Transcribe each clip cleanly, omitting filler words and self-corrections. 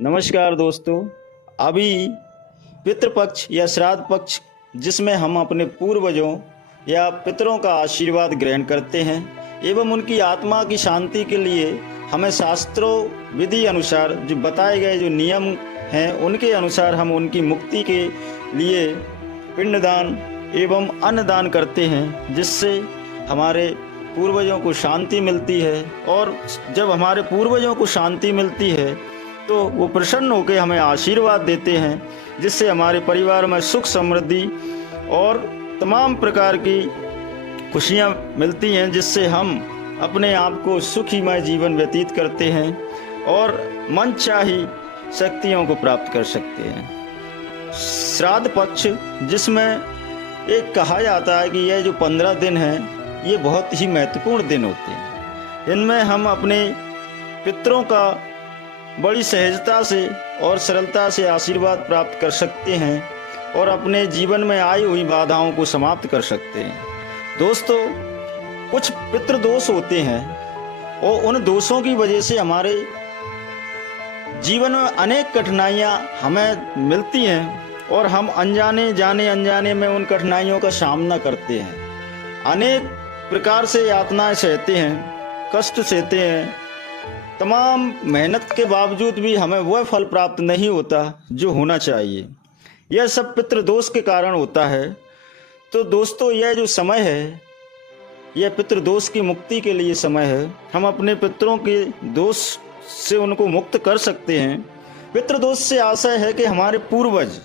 नमस्कार दोस्तों। अभी पितृपक्ष या श्राद्ध पक्ष जिसमें हम अपने पूर्वजों या पितरों का आशीर्वाद ग्रहण करते हैं एवं उनकी आत्मा की शांति के लिए हमें शास्त्रों विधि अनुसार जो बताए गए जो नियम हैं उनके अनुसार हम उनकी मुक्ति के लिए पिंडदान एवं अन्नदान करते हैं, जिससे हमारे पूर्वजों को शांति मिलती है। और जब हमारे पूर्वजों को शांति मिलती है तो वो प्रसन्न होकर हमें आशीर्वाद देते हैं, जिससे हमारे परिवार में सुख समृद्धि और तमाम प्रकार की खुशियाँ मिलती हैं, जिससे हम अपने आप को सुखीमय जीवन व्यतीत करते हैं और मनचाही शक्तियों को प्राप्त कर सकते हैं। श्राद्ध पक्ष जिसमें एक कहा जाता है कि यह जो 15 दिन हैं ये बहुत ही महत्वपूर्ण दिन होते हैं। इनमें हम अपने पितरों का बड़ी सहजता से और सरलता से आशीर्वाद प्राप्त कर सकते हैं और अपने जीवन में आई हुई बाधाओं को समाप्त कर सकते हैं। दोस्तों, कुछ पितृदोष होते हैं और उन दोषों की वजह से हमारे जीवन में अनेक कठिनाइयाँ हमें मिलती हैं और हम अनजाने में उन कठिनाइयों का सामना करते हैं। अनेक प्रकार से यातनाएं सहते हैं, कष्ट सहते हैं। तमाम मेहनत के बावजूद भी हमें वह फल प्राप्त नहीं होता जो होना चाहिए। यह सब पितृदोष के कारण होता है। तो दोस्तों, यह जो समय है यह पितृदोष की मुक्ति के लिए समय है। हम अपने पितरों के दोष से उनको मुक्त कर सकते हैं। पितृदोष से आशय है कि हमारे पूर्वज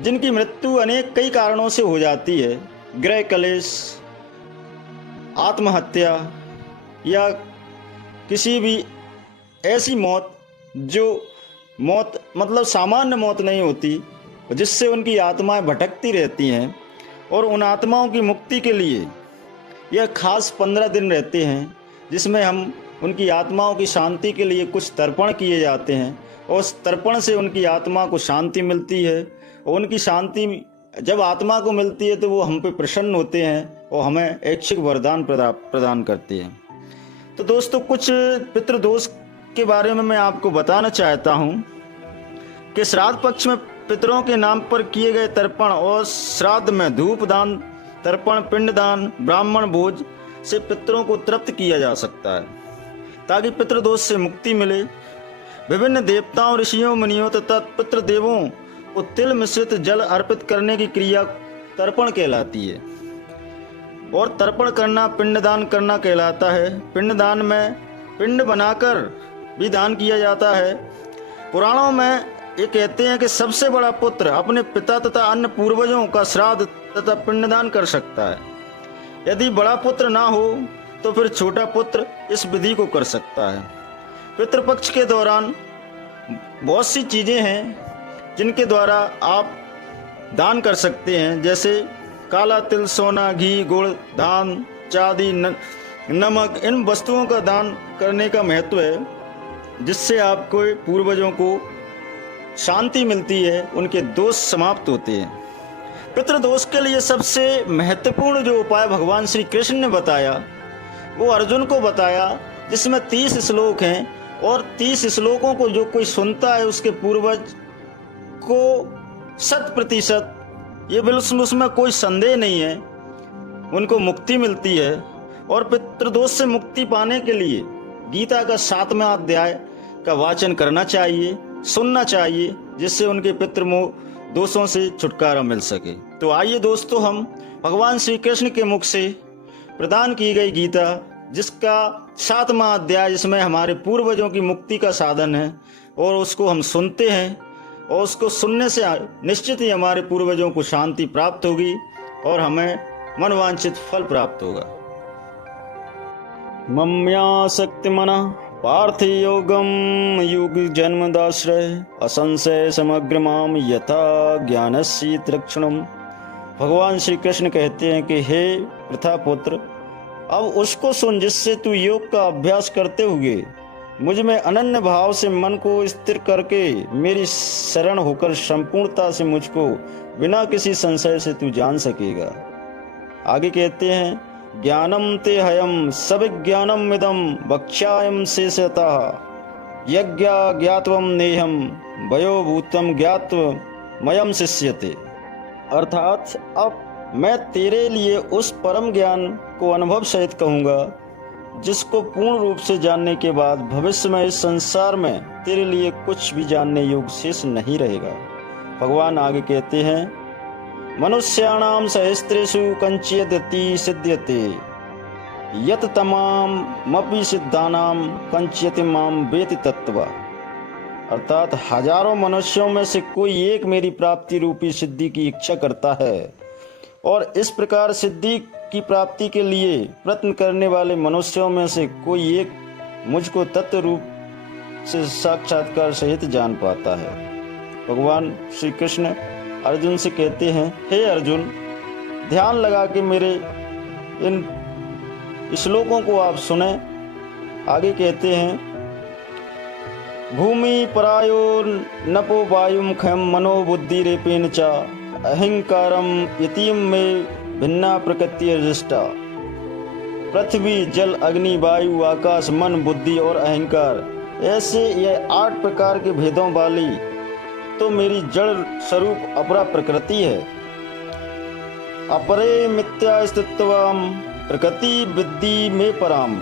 जिनकी मृत्यु कई कारणों से हो जाती है, गृह कलेश, आत्महत्या या किसी भी ऐसी मौत जो मौत मतलब सामान्य मौत नहीं होती, जिससे उनकी आत्माएं भटकती रहती हैं, और उन आत्माओं की मुक्ति के लिए यह खास 15 दिन रहते हैं, जिसमें हम उनकी आत्माओं की शांति के लिए कुछ तर्पण किए जाते हैं और उस तर्पण से उनकी आत्मा को शांति मिलती है। और उनकी शांति जब आत्मा को मिलती है तो वो हम पे प्रसन्न होते हैं और हमें ऐच्छिक वरदान प्रदान करते हैं। तो दोस्तों, कुछ पितृदोष के बारे में मैं आपको बताना चाहता हूँ कि श्राद्ध पक्ष में पितरों के नाम पर किए गए तर्पण और श्राद्ध में धूप दान, तर्पण, पिंडदान, ब्राह्मण भोज से पितरों को तृप्त किया जा सकता है ताकि पितृदोष से मुक्ति मिले। विभिन्न देवताओं, ऋषियों, मुनियों तथा पितृदेवों को तिल मिश्रित जल अर्पित करने की क्रिया तर्पण कहलाती है और तर्पण करना पिंडदान करना कहलाता है। पिंडदान में पिंड बनाकर भी दान किया जाता है। पुराणों में ये कहते हैं कि सबसे बड़ा पुत्र अपने पिता तथा अन्य पूर्वजों का श्राद्ध तथा पिंडदान कर सकता है। यदि बड़ा पुत्र ना हो तो फिर छोटा पुत्र इस विधि को कर सकता है। पितृपक्ष के दौरान बहुत सी चीज़ें हैं जिनके द्वारा आप दान कर सकते हैं, जैसे काला तिल, सोना, घी, गुड़, धान, चांदी, नमक। इन वस्तुओं का दान करने का महत्व है, जिससे आपको पूर्वजों को शांति मिलती है, उनके दोष समाप्त होते हैं। पितृदोष के लिए सबसे महत्वपूर्ण जो उपाय भगवान श्री कृष्ण ने बताया वो अर्जुन को बताया, जिसमें 30 श्लोक हैं और 30 श्लोकों को जो कोई सुनता है उसके पूर्वज को 100% ये बिल्कुल उसमें कोई संदेह नहीं है, उनको मुक्ति मिलती है। और पितृदोष से मुक्ति पाने के लिए गीता का 7वां अध्याय का वाचन करना चाहिए, सुनना चाहिए, जिससे उनके पितृमोह दोषों से छुटकारा मिल सके। तो आइए दोस्तों, हम भगवान श्री कृष्ण के मुख से प्रदान की गई गीता, जिसका 7वां अध्याय, जिसमें हमारे पूर्वजों की मुक्ति का साधन है, और उसको हम सुनते हैं और उसको सुनने से निश्चित ही हमारे पूर्वजों को शांति प्राप्त होगी और हमें मनवांछित फल प्राप्त होगा। मम्या शक्तिमनः पार्थ योगम युग जन्मदाश्रय असंशय समग्र माम यथा ज्ञानस्य तृक्षणम। भगवान श्री कृष्ण कहते हैं कि हे प्रथापुत्र, अब उसको सुन जिससे तू योग का अभ्यास करते हुए मुझ में अनन्य भाव से मन को स्थिर करके मेरी शरण होकर संपूर्णता से मुझको बिना किसी संशय से तू जान सकेगा। आगे कहते हैं, ज्ञानम ते हयम सविज्ञानम इदम वक्ष्यायम शेषतः यज्ञा ज्ञात्वम नेहम वयोभूतम ज्ञात्वमयम शिष्यते। अर्थात अब मैं तेरे लिए उस परम ज्ञान को अनुभव सहित कहूँगा जिसको पूर्ण रूप से जानने के बाद भविष्य में इस संसार में तेरे लिए कुछ भी जानने योग्य शेष नहीं रहेगा। भगवान आगे कहते हैं, मनुष्याणाम सहस्त्रेषु कंचियदति सिद्ध्यते यत तमामपि सिद्धानाम कंचियति माम वेति तत्वा। अर्थात हजारों मनुष्यों में से कोई एक मेरी प्राप्ति रूपी सिद्धि की इच्छा करता है और इस प्रकार सिद्धि की प्राप्ति के लिए प्रयत्न करने वाले मनुष्यों में से कोई एक मुझको तत्व रूप से साक्षात्कार सहित जान पाता है। भगवान श्री कृष्ण अर्जुन से कहते हैं, हे अर्जुन, ध्यान लगा के मेरे इन श्लोकों को आप सुने। आगे कहते हैं, भूमि परायो नपो वायुम खम मनो बुद्धि रेपेन च अहंकारम यतीम में भिन्ना प्रकृति अर्जिष्टा। पृथ्वी जल अग्नि वायु आकाश मन बुद्धि और अहंकार, ऐसे यह 8 प्रकार के भेदों वाली तो मेरी जड़ स्वरूप अपरा प्रकृति है। अपरे मिथ्या स्थित्वम प्रकृति विद्धि में पराम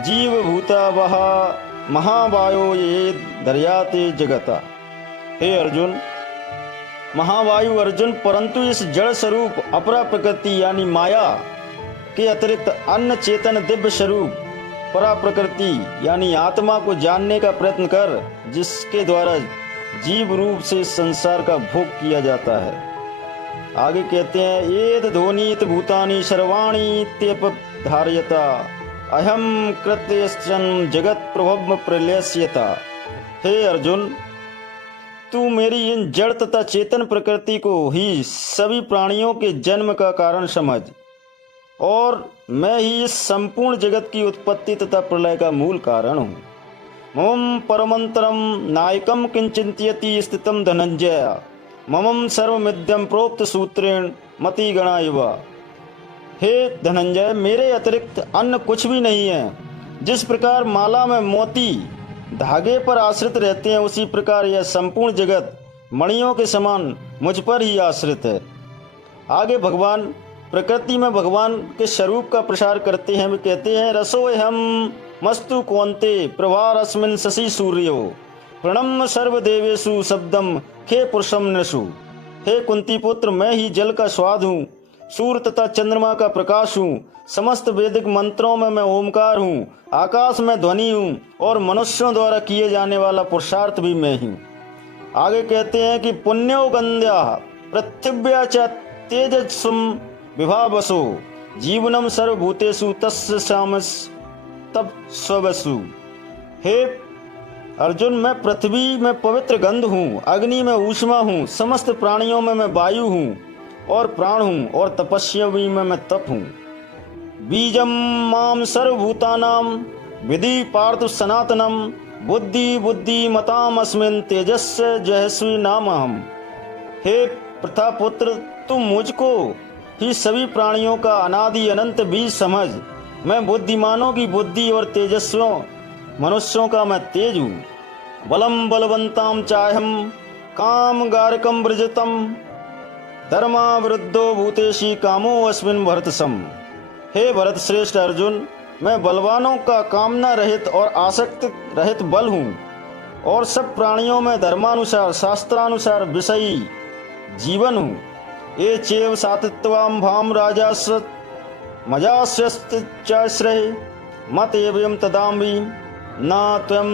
जीव भूता वहा महावायो ये दर्याते जगता। हे अर्जुन, महावायु अर्जुन, परंतु इस जड़ स्वरूप अपरा प्रकृति यानी माया के अतिरिक्त अन्य चेतन दिव्य स्वरूप परा प्रकृति यानी आत्मा को जानने का प्रयत्न कर, जिसके द्वारा जीव रूप से संसार का भोग किया जाता है। आगे कहते हैं, एत ध्वनित भूतानि सर्वाणि त्यपधार्यता अहम कृत्यश्चन जगत प्रभव प्रलयस्यता। हे अर्जुन, तू मेरी इन जड़ तथा चेतन प्रकृति को ही सभी प्राणियों के जन्म का कारण समझ और मैं ही इस संपूर्ण जगत की उत्पत्ति तथा प्रलय का मूल कारण हूँ। मम परमंतरम नायकम किंचिंत्यति स्थितम धनंजय ममम सर्वमिद्यम प्रोक्त सूत्रेण मति गणा युवा। हे धनंजय, मेरे अतिरिक्त अन्य कुछ भी नहीं है। जिस प्रकार माला में मोती धागे पर आश्रित रहते हैं, उसी प्रकार यह संपूर्ण जगत मणियों के समान मुझ पर ही आश्रित है। आगे भगवान प्रकृति में भगवान के स्वरूप का प्रसार करते हैं। वे कहते हैं, रसोऽहं मस्तु कौन्ते प्रभारस्मिन् शशि सूर्यो प्रणम सर्वदेवेषु शब्दम खे पुरुषम नृषु। हे कुंती पुत्र, मैं ही जल का स्वाद हूँ, सूर्य तथा चंद्रमा का प्रकाश हूँ, समस्त वैदिक मंत्रों में मैं ओमकार हूँ, आकाश में ध्वनि हूँ और मनुष्यों द्वारा किए जाने वाला पुरुषार्थ भी मैं ही। आगे कहते हैं कि पुण्यो गंध्या पृथिव्या च तेजस्वम विभावसो जीवनम सर्वभूतेषु तस्य श्यामस तब स्वसु। हे अर्जुन, मैं पृथ्वी में पवित्र गंध हूँ, अग्नि में ऊष्मा हूँ, समस्त प्राणियों में मैं वायु हूँ और प्राण हूँ और तपस्या में मैं तप हूँ। बीजम माम सर्वभूतानाम विधि पार्थ सनातनम बुद्धि बुद्धि मताम अस्मिन् तेजस्य जयस्वी नाम हम। हे प्रथापुत्र, तुम मुझको ही सभी प्राणियों का अनादि अनंत बीज समझ। मैं बुद्धिमानों की बुद्धि और तेजस्वियों मनुष्यों का मैं तेज हूँ। बलम बलवंताम चाहम काम गारकम वृजतम धर्मा वृद्धो भूतेशी कामो अस्मिन् भरतसम। हे भरत श्रेष्ठ अर्जुन, मैं बलवानों का कामना रहित और आसक्त रहित बल हूँ और सब प्राणियों में धर्मानुसार शास्त्रानुसार विषयी जीवन हूँ। ये चेव सातित्वाम भाम राजास्व मजास्यश्रय मत एवं तदाम्बी ना त्वं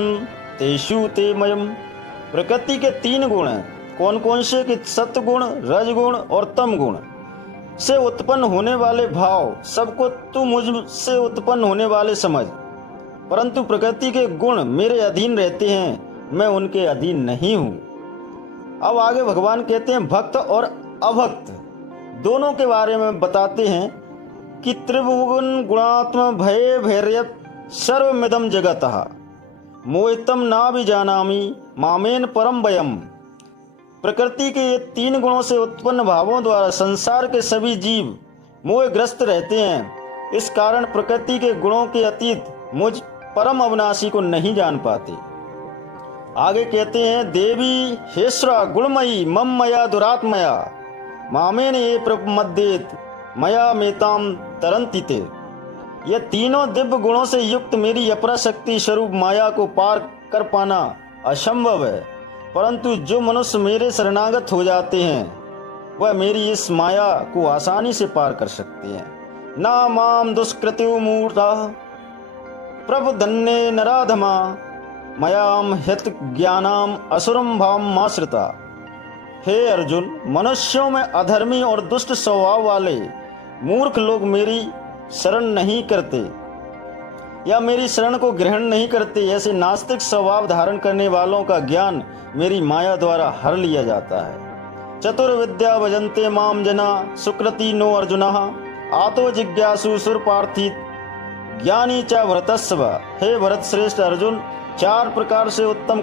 तेषु ते मयम। प्रकृति के 3 गुण हैं। कौन कौन से? कि सत्गुण, रजगुण और तम गुण से उत्पन्न होने वाले भाव सबको तू मुझसे उत्पन्न होने वाले समझ, परंतु प्रकृति के गुण मेरे अधीन रहते हैं, मैं उनके अधीन नहीं हूँ। अब आगे भगवान कहते हैं, भक्त और अभक्त दोनों के बारे में बताते हैं कि त्रिभुवन गुणात्म भय भैर्यत सर्वमिदम जगतः मोहितम ना भी जानामि मामेन परम भयम। प्रकृति के ये 3 गुणों से उत्पन्न भावों द्वारा संसार के सभी जीव मोहग्रस्त रहते हैं। इस कारण प्रकृति के गुणों के अतीत मुझ परम अविनाशी को नहीं जान पाते। आगे कहते हैं, देवी हेश्वरा गुणमयी मम मया दुरात्मया मामेन ये प्रपमद्येत मया मेताम तरंतिते। ये तीनों दिव्य गुणों से युक्त मेरी अपराशक्ति स्वरूप माया को पार कर पाना असंभव है, परंतु जो मनुष्य मेरे शरणागत हो जाते हैं वह मेरी इस माया को आसानी से पार कर सकते हैं। ना माम दुष्कृत्यो मूर्ता प्रबुधन्ने नराधमा मयाम हित ज्ञानाम असुरम भाव माश्रिता। हे अर्जुन, मनुष्यों में अधर्मी और दुष्ट स्वभाव वाले मूर्ख लोग मेरी शरण नहीं करते या मेरी शरण को ग्रहण नहीं करते। ऐसे नास्तिक स्वभाव धारण करने वालों का ज्ञान मेरी माया द्वारा हर लिया जाता है। चतुर्विद्या भजन्ते माम जना सुकृति नो अर्जुन आतो जिज्ञासु सुरपार्थी ज्ञानी च भरतस्व। हे भरत श्रेष्ठ अर्जुन, 4 प्रकार से उत्तम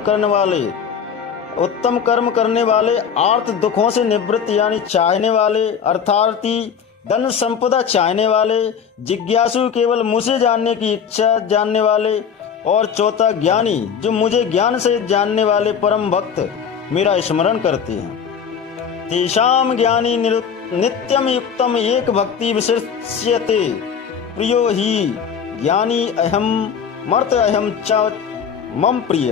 कर्म करने वाले, आर्त दुखों से निवृत्त यानी चाहने वाले, अर्थार्थी धन संपदा चाहने वाले, जिज्ञासु केवल मुझे जानने की इच्छा जानने वाले, और चौथा ज्ञानी जो मुझे ज्ञान से जानने वाले परम भक्त मेरा स्मरण करते हैं। तेषाम ज्ञानी नित्यम युक्तम एक भक्ति विशिष्यते प्रियो ही ज्ञानी अहम मर्त अहम च मम प्रिय।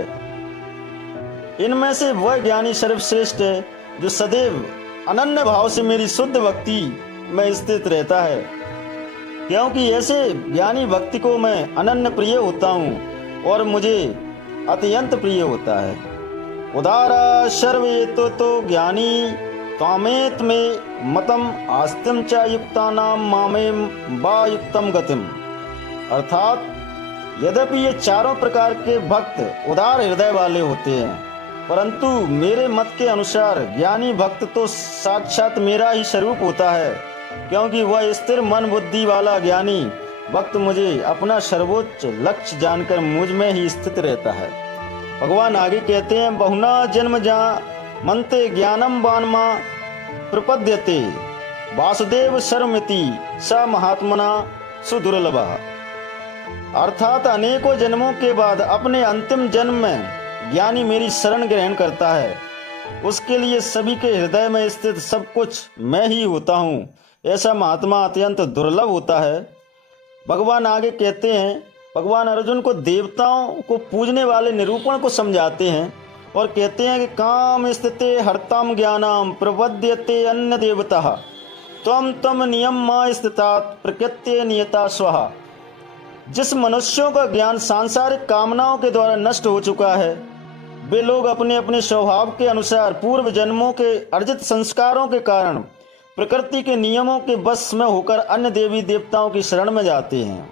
इनमें से वह ज्ञानी सर्वश्रेष्ठ है जो सदैव अनन्य भाव से मेरी शुद्ध भक्ति में स्थित रहता है, क्योंकि ऐसे ज्ञानी भक्ति को मैं अनन्य प्रिय होता हूँ और मुझे अत्यंत प्रिय होता है। उदारा सर्वे तो ज्ञानी त्वामेत में मतम आस्तिम च युक्तानाम मामेम बा युक्तम गतिम। अर्थात यद्यपि ये चारों प्रकार के भक्त उदार हृदय वाले होते हैं, परंतु मेरे मत के अनुसार ज्ञानी भक्त तो साक्षात मेरा ही स्वरूप होता है, क्योंकि वह स्थिर मन बुद्धि वाला ज्ञानी भक्त मुझे अपना सर्वोच्च लक्ष्य जानकर मुझ में ही स्थित रहता है। भगवान आगे कहते हैं, बहुना जन्म जा मनते ज्ञानम वानमा प्रपद्यते वासुदेव सर्वमिति स महात्मना सुदुर्लभा। अर्थात अनेकों जन्मों के बाद अपने अंतिम जन्म में ज्ञानी मेरी शरण ग्रहण करता है, उसके लिए सभी के हृदय में स्थित सब कुछ मैं ही होता हूँ। ऐसा महात्मा अत्यंत दुर्लभ होता है। भगवान आगे कहते हैं, भगवान अर्जुन को देवताओं को पूजने वाले निरूपण को समझाते हैं और कहते हैं कि काम स्थिते हर्ताम ज्ञानाम प्रपद्यते अन्य देवता त्वम नियम मा स्थितात प्रकृत्य नियता स्वहा। जिस मनुष्यों का ज्ञान सांसारिक कामनाओं के द्वारा नष्ट हो चुका है, वे लोग अपने अपने स्वभाव के अनुसार पूर्व जन्मों के अर्जित संस्कारों के कारण प्रकृति के नियमों के बस में होकर अन्य देवी देवताओं की शरण में जाते हैं।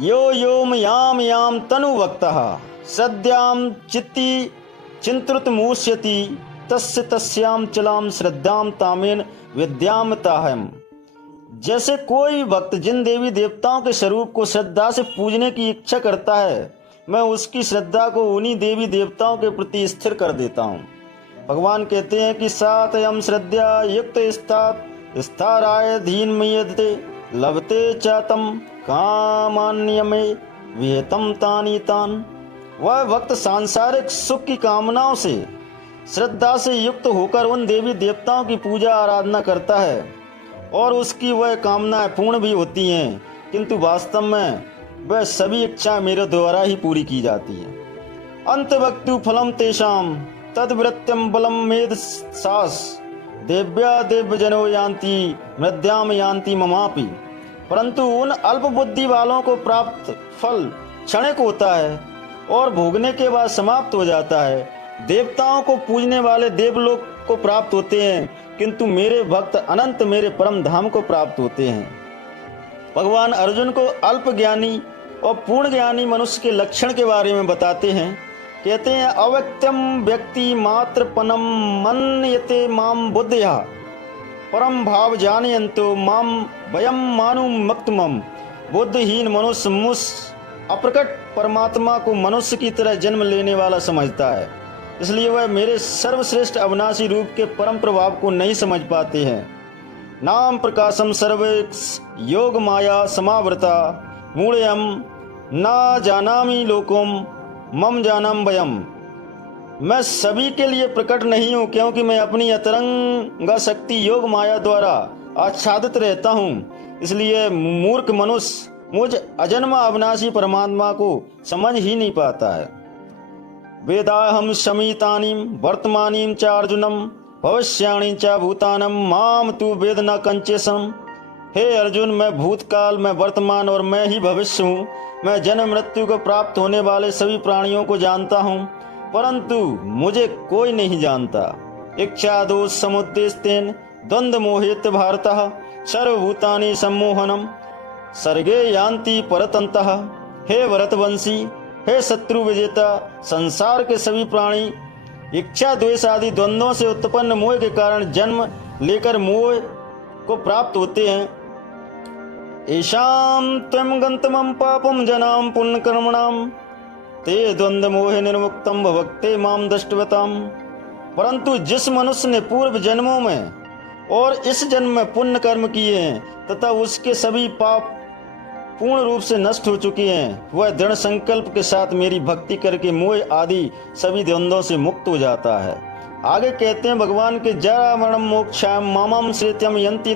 यो योम याम याम तनु वक्तः सद्याम चित्ती चिंतृत मूष्यति तस्य तस्याम चलाम श्रद्धाम तामेन विद्याम ताहम। जैसे कोई भक्त जिन देवी देवताओं के स्वरूप को श्रद्धा से पूजने की इच्छा करता है, मैं उसकी श्रद्धा को उन्हीं देवी देवताओं के प्रति स्थिर कर देता हूँ। भगवान कहते हैं कि सातयम श्रद्धा युक्त स्थाराय धीन मयते लभते चातम कामान्यमे विहितम तानी तान। वह भक्त सांसारिक सुख की कामनाओं से श्रद्धा से युक्त होकर उन देवी देवताओं की पूजा आराधना करता है और उसकी वह कामनाएं पूर्ण भी होती हैं, किंतु वास्तव में वह सभी इच्छाएं मेरे द्वारा ही पूरी की जाती हैं। अंतभक्तु फलम तेषाम तद्वृत्यम बलम मेद सास देव्या देव जनो यान्ति मृद्याम यान्ति ममापि। परंतु उन अल्प बुद्धि वालों को प्राप्त फल क्षणिक होता है और भोगने के बाद समाप्त हो जाता है। देवताओं को पूजने वाले देवलोक को प्राप्त होते हैं, किंतु मेरे भक्त अनंत मेरे परम धाम को प्राप्त होते हैं। भगवान अर्जुन को अल्प ज्ञानी और पूर्ण ज्ञानी मनुष्य के लक्षण के बारे में बताते हैं। कहते हैं, अव्यक्तम व्यक्ति मात्र पनम मन्यते माम बुद्धया परम भाव जानयंतो माम वयम मानु मक्तमम। बुद्धहीन मनुष्य मुझ अप्रकट परमात्मा को मनुष्य की तरह जन्म लेने वाला समझता है, इसलिए वह मेरे सर्वश्रेष्ठ अविनाशी रूप के परम प्रभाव को नहीं समझ पाते हैं। नाम प्रकाशम सर्वे योग माया समावृता मूढ़यम ना जानामि लोकम मम जानम वयम। मैं सभी के लिए प्रकट नहीं हूँ, क्योंकि मैं अपनी अतरंगा शक्ति योग माया द्वारा आच्छादित रहता हूँ। इसलिए मूर्ख मनुष्य मुझ अजन्मा अविनाशी परमात्मा को समझ ही नहीं पाता है। वेदाहम शमितानीम वर्तमानीम च अर्जुनम भविष्याणि च भूतानम माम तू वेद न कंचेशम। हे अर्जुन, मैं भूतकाल, मैं वर्तमान और मैं ही भविष्य हूँ। मैं जन्म मृत्यु को प्राप्त होने वाले सभी प्राणियों को जानता हूँ, परंतु मुझे कोई नहीं जानता। इच्छा दोष समुद्देस्तेन द्वंद्व मोहित भारतः सर्वभूतानि सम्मोहनम सर्गे यान्ति परतंतः। हे भरतवंशी, हे शत्रु विजेता, संसार के सभी प्राणी इच्छा द्वेष आदि द्वंद्वों से उत्पन्न मोह के कारण जन्म लेकर मोह को प्राप्त होते हैं। ईशाम त्वं गंतमं पापम जनाम पुण्य कर्मणाम ते द्वंद्व मोह निर्मुक्तम भवक्ते माम दृष्टवताम। परंतु जिस मनुष्य ने पूर्व जन्मों में और इस जन्म में पुण्य कर्म किए हैं तथा उसके सभी पाप पूर्ण रूप से नष्ट हो चुके हैं, वह दृढ़ संकल्प के साथ मेरी भक्ति करके मोह आदि सभी द्वंद्वों से मुक्त हो जाता है। आगे कहते हैं भगवान के जरा मरणम मोक्षाम मामम श्रेत्यम यंति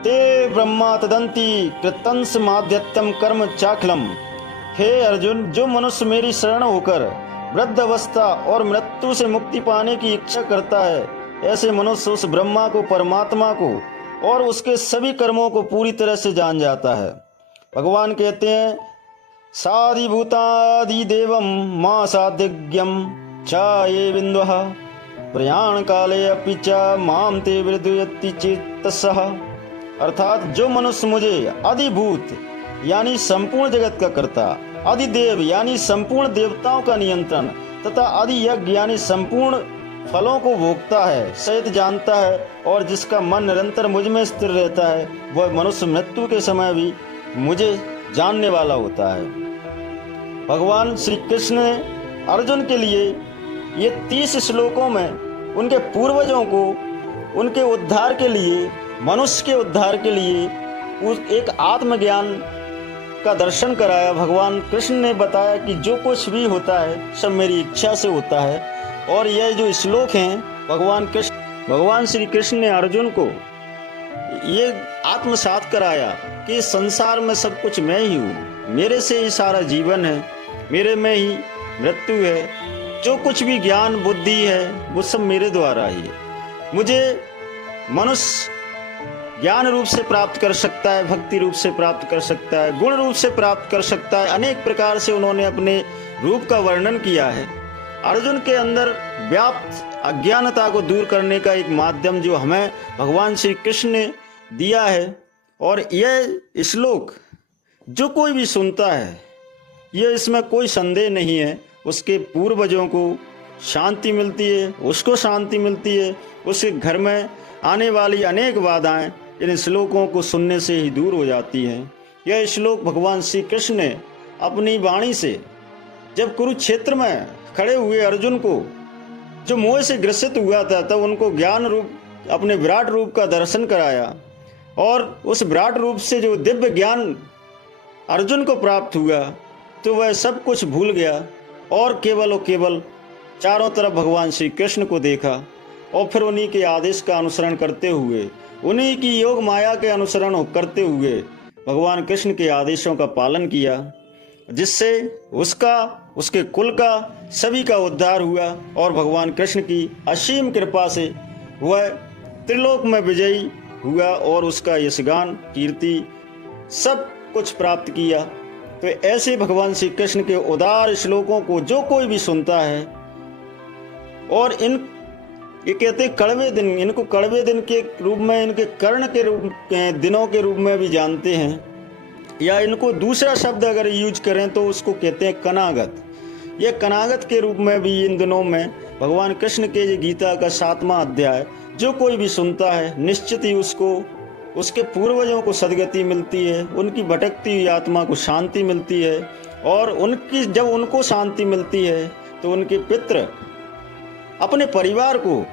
ते ब्रह्मा तदंति कृतंस माध्यत्यम कर्म चाखलम। हे अर्जुन, जो मनुष्य मेरी शरण होकर वृद्ध अवस्था और मृत्यु से मुक्ति पाने की इच्छा करता है, ऐसे मनुष्य उस ब्रह्मा को, परमात्मा को और उसके सभी कर्मों को पूरी तरह से जान जाता है। भगवान कहते हैं साधि भूतादि देवम मां साधिज्ञम चा ये बिंदुः प्रयाण काले अपि च माम ते विद्युयति चेतसः। अर्थात जो मनुष्य मुझे अधिभूत यानी संपूर्ण जगत का कर्ता, अधिदेव यानी संपूर्ण देवताओं का नियंत्रण तथा अधियज्ञ यानी संपूर्ण फलों को भोगता है सहित जानता है और जिसका मन निरंतर मुझ में स्थिर रहता है, वह मनुष्य मृत्यु के समय भी मुझे जानने वाला होता है। भगवान श्री कृष्ण ने अर्जुन के लिए ये 30 श्लोकों में उनके पूर्वजों को उनके उद्धार के लिए, मनुष्य के उद्धार के लिए उस एक आत्मज्ञान का दर्शन कराया। भगवान कृष्ण ने बताया कि जो कुछ भी होता है सब मेरी इच्छा से होता है। और यह जो श्लोक हैं भगवान श्री कृष्ण ने अर्जुन को ये आत्मसात कराया कि संसार में सब कुछ मैं ही हूँ, मेरे से ही सारा जीवन है, मेरे में ही मृत्यु है, जो कुछ भी ज्ञान बुद्धि है वो सब मेरे द्वारा ही है। मुझे मनुष्य ज्ञान रूप से प्राप्त कर सकता है, भक्ति रूप से प्राप्त कर सकता है, गुण रूप से प्राप्त कर सकता है। अनेक प्रकार से उन्होंने अपने रूप का वर्णन किया है। अर्जुन के अंदर व्याप्त अज्ञानता को दूर करने का एक माध्यम जो हमें भगवान श्री कृष्ण ने दिया है। और यह श्लोक जो कोई भी सुनता है, यह इसमें कोई संदेह नहीं है, उसके पूर्वजों को शांति मिलती है, उसको शांति मिलती है, उसके घर में आने वाली अनेक बाधाएं इन श्लोकों को सुनने से ही दूर हो जाती हैं। यह श्लोक भगवान श्री कृष्ण ने अपनी वाणी से जब कुरुक्षेत्र में खड़े हुए अर्जुन को जो मोह से ग्रसित हुआ था, तब उनको ज्ञान रूप अपने विराट रूप का दर्शन कराया और उस विराट रूप से जो दिव्य ज्ञान अर्जुन को प्राप्त हुआ तो वह सब कुछ भूल गया और केवल चारों तरफ भगवान श्री कृष्ण को देखा और फिर उन्हीं के आदेश का अनुसरण करते हुए, उन्हीं की योग माया के अनुसरण करते हुए भगवान कृष्ण के आदेशों का पालन किया, जिससे उसके कुल का सभी का उद्धार हुआ और भगवान कृष्ण की असीम कृपा से वह त्रिलोक में विजयी हुआ और उसका यशगान कीर्ति सब कुछ प्राप्त किया। तो ऐसे भगवान श्री कृष्ण के उदार श्लोकों को जो कोई भी सुनता है और ये कहते हैं कड़वे दिन, इनको कड़वे दिन के रूप में, इनके कर्ण के रूप दिनों के रूप में भी जानते हैं, या इनको दूसरा शब्द अगर यूज करें तो उसको कहते हैं कनागत। ये कनागत के रूप में भी इन दिनों में भगवान कृष्ण के ये गीता का 7वां अध्याय जो कोई भी सुनता है, निश्चित ही उसको उसके पूर्वजों को सदगति मिलती है, उनकी भटकती हुई आत्मा को शांति मिलती है। और जब उनको शांति मिलती है तो उनके पितृ अपने परिवार को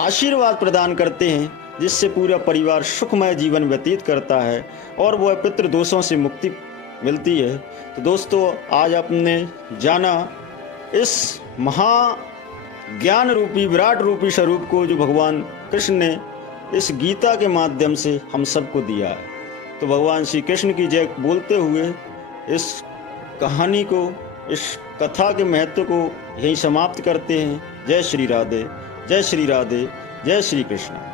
आशीर्वाद प्रदान करते हैं, जिससे पूरा परिवार सुखमय जीवन व्यतीत करता है और वह पितृ दोषों से मुक्ति मिलती है। तो दोस्तों, आज आपने जाना इस ज्ञान रूपी विराट रूपी स्वरूप को जो भगवान कृष्ण ने इस गीता के माध्यम से हम सबको दिया है। तो भगवान श्री कृष्ण की जय बोलते हुए इस कहानी को, इस कथा के महत्व को यहीं समाप्त करते हैं। जय श्री राधे, जय श्री राधे, जय श्री कृष्ण।